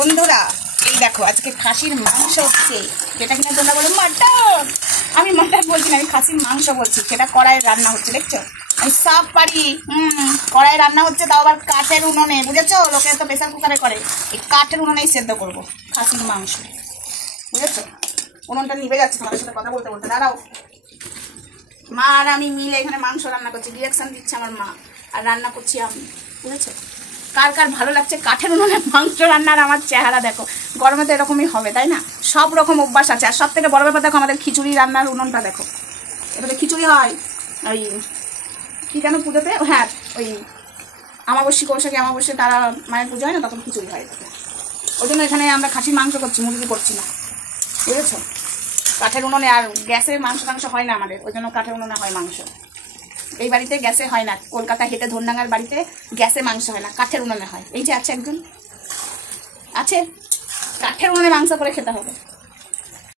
বন্ধুরা এই দেখো আজকে খাসির মাংস হচ্ছে, যেটা কিনা তোমরা বলো মাটন। আমি মাটন বলছি না, আমি খাসির মাংস বলছি। সেটা কড়াইয়ে রান্না হচ্ছে, দেখছো? আমি সব পারি। কড়াইয়ে রান্না হচ্ছে, তাও আবার কাঠের উনুনে, বুঝেছো? লোকে তো প্রেসার কুকারে করে, এই কাঠের উনুনেই সেদ্ধ করবো খাসির মাংস, বুঝেছো? উনুনটা নিভে যাচ্ছে, তোমাদের সাথে কথা বলতে বলতে। দাঁড়াও, মা আর আমি মিলে এখানে মাংস রান্না করছি। ডিরেকশন দিচ্ছে আমার মা, আর রান্না করছি আমি, বুঝেছো? কার কার ভালো লাগছে কাঠের উনুনে মাংস রান্নার? আমার চেহারা দেখো, গরমে তো এরকমই হবে, তাই না? সব রকম অভ্যাস আছে। আর সব থেকে বড় ব্যাপার দেখো, আমাদের খিচুড়ি রান্নার উনুনটা দেখো। এবারে খিচুড়ি হয় ওই কি যেন পুজোতে, হ্যাঁ ওই অমাবস্যা কৌশাখী অমাবস্যা তারা মায়ের পুজো হয় না, তখন খিচুড়ি হয়। ওই জন্য এখানে আমরা খাসির মাংস করছি, মুরগি করছি না, বুঝেছো? কাঠের উনুনে। আর গ্যাসে মাংস টাংস হয় না আমাদের, ওই জন্য কাঠের উনুনে হয় মাংস। এই বাড়িতে গ্যাসে হয় না, কলকাতা হেঁটে ধনডাঙ্গার বাড়িতে গ্যাসে মাংস হয় না, কাঠের উনুনে হয়। এই যে আছে একজন, আছে, কাঠের উনুনে মাংস করে খেতে হবে।